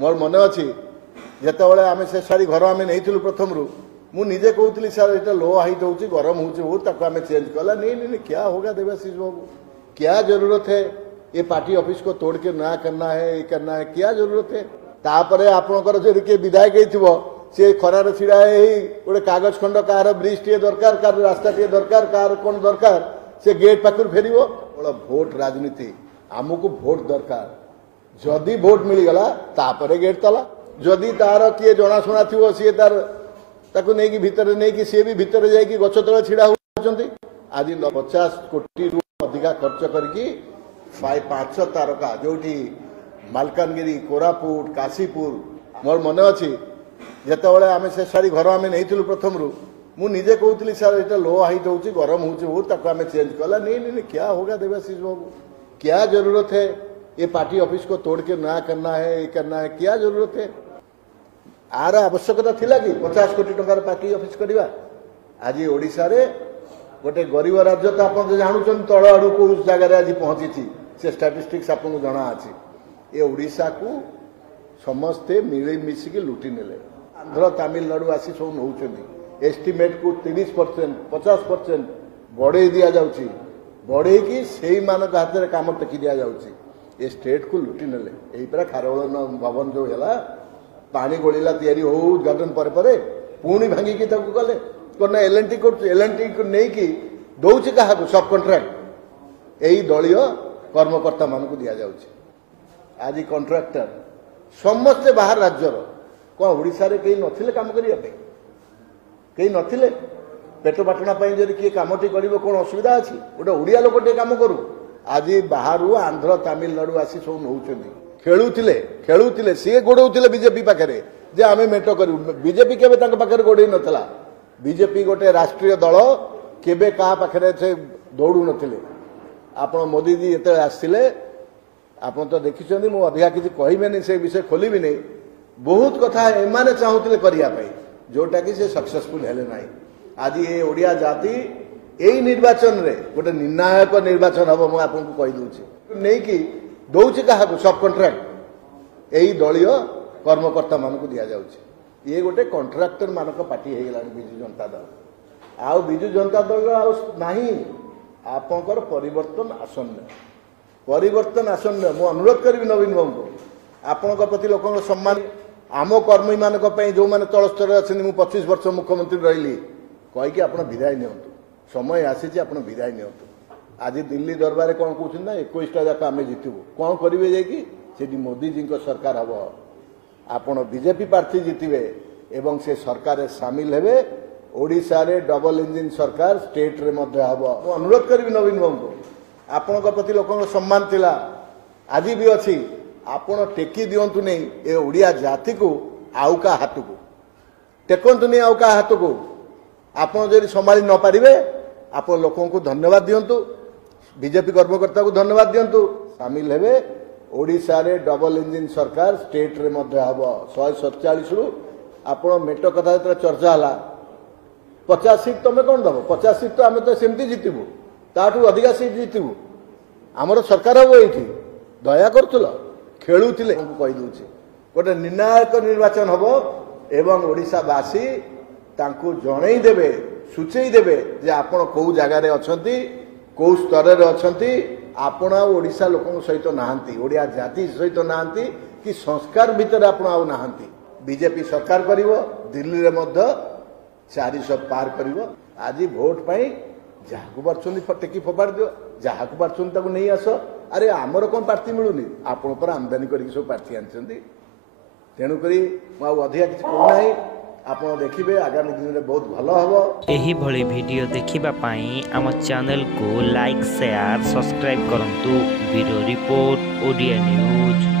मोर मन अच्छी जितेबाला आम से सारी घर आम नहीं प्रथम रू मु निजे कहती सर ये लो हाइट हो गरम होमें चेंज कला नहीं नहीं क्या होगा देवाशीष बाबू क्या जरूरत है ये पार्टी ऑफिस को तोड़ के ना करना है ये करना है क्या जरूरत है तापर आपंकर जब किए विधायक सी खरार छिड़ा गोटे कागज खंड कार ब्रिज टे दरकार कार रास्ता टे दरकार कार कौन दरकार से गेट पाखर फेर भोट राजनीति आमको भोट दरकार जदि भोट मिलगला तापर गेट तला जदि तार किए जनाशुना थी सी तार ताकू नहीं भितर नहीं सी भी भितर जाकि गछ तले छिड़ा होती आज 50 कोटी रु अधिका खर्च करके 5 तारका जो मालकानगिरी कोरापुट काशीपुर मोर मन अच्छी जितेबाला आम से सारी घर आम नहीं प्रथम रू मु निजे कहती सर ये लो हाइट हो गरम होमें चेंज कला नहीं नहीं क्या होगा देवाशीष बाबू क्या जरूरत है ये पार्टी ऑफिस को तोड़ के ना करना है ये करना है क्या जरूरत है आर आवश्यकता थिला कि 50 कोटी टंकार पार्टी ऑफिस करवा आज ओडिशा रे गोटे गरीब राज्य तो आप जानून तल आड़ को जगार आज पहुंची से स्टाटिस्टिक्स आपको जना अच्छी ये ओडिशा को समस्ते मिलमिशिकी लुटि नेले आंध्र तमिलनाडु आसी सब नौ एस्टिमेट को 30% 50% बढ़े दि जाऊँगी बढ़े कि से हाथ में कम टेकी दि जाऊँगी ये स्टेट को लुटि नेले यही पूरा खारवल भवन जो है पानी गोला तैयारी हो उद्घाटन पर पुणी भांगिकी गले कौन एलएनटी को नहीं दौर क्या सब कंट्राक्ट यही दलीय कर्मकर्ता मान दि जाऊँगी आज कंट्राक्टर समस्ते बाहर राज्यर कौन ओडिशा रे कहीं नथिले काम करने कहीं नथिले पेट पाटना जब किए कमटी कर कौन असुविधा अच्छी गोटे ओडिया लोक टे काम करू आज बाहर आंध्र तमिलनाडु आसी सब नौ खेलुले सी गोड़े बीजेपी पाखे जे आम मेट करू बीजेपी केवे पाखे गोड़े नाला बीजेपी गोटे राष्ट्रीय दल केवे क्या पाखे से दौड़ू नथिले आपण मोदी जी ये आसते आप तो देखी मुझे अधिका किसी कहबेनि से विषय खोलि नहीं बहुत कथा एमाने चाहूले करने जोटा कि से सक्सेसफुल हेले ना आज ये ओडिया जाति यही निर्वाचन रे गोटे निर्णायक निर्वाचन हम मुझे आपको कहीदे नहीं कि दौर क्या सब कंट्राक्ट यही दलीय कर्मकर्ता मान दि जाऊँगी ये गोटे कंट्राक्टर मान पार्टी हो गला विजु जनता दल आउ विजु जनता दल आपंकर परिवर्तन आसन्न मु अनुरोध करी नवीन बाबू को आपण प्रति लोक सम्मान आम कर्मी मान जो मैंने तल स्तर अच्छे मुझे 25 वर्ष मुख्यमंत्री रही कहीकि आप विदाय नि समय आसी आप विदाय नि आज दिल्ली दरबार कौन कहते ना 21टा जाक आम जितबू कौन करेंगे जाकि मोदी जी सरकार हम आपण बीजेपी प्रार्थी जितबे एवं से सरकार सामिल हेबे ओडिशा रे डबल इंजिन सरकार स्टेट रे मध्य हम अनुरोध करी नवीन बाबू को आपण प्रति लोक सम्मान थिला आज भी अच्छी आपण टेकी दिंतु नहीं ए ओडिया जाति को आउ का हाथ को टेकंतु नहीं आउ का हाथ को आपण जब संभाली न पारे आप लोकों को धन्यवाद दिंतु बीजेपी कर्मकर्ता को धन्यवाद दिंतु सामिल हेबे ओडिशा रे डबल इंजिन सरकार स्टेट रे मध्य हम 147 रु आपण मेट कथा जो चर्चा है 50 सीट तुम्हें कौन दब 50 सीट तो आम तो सेमती जितबू ताठू अधिका सीट जितबू आमर सरकार हम ये दया करुल खेलुले कहीदे गोटे निर्णायक निर्वाचन हम एवं ओडिशावासी जनईदेवे सूचईदेवे जे आपण कौ जगार अच्छा कौ स्तर में अच्छा आपण ओडिशा लोक सहित नहांती ओडिया जाति सहित नहांती कि संस्कार भितर आपण आउ नहांती बीजेपी सरकार करिवो दिल्ली रे मध्य 400 पार करिवो आज भोट पाई जहाँ पार्टी टेकी फोपाड़ दियो जहाँ पार्टी नहीं आस अरे आमर कौन प्रार्थी मिलूनी आपण पर आमदानी करके सब प्रार्थी आनी तेणुक अधिका किसी कहना आप देखिए आगामी दिन में बहुत भल हम एही भली वीडियो देखिबा पाई आम चैनल को लाइक शेयर सब्सक्राइब करंतु। Bureau report Odia news.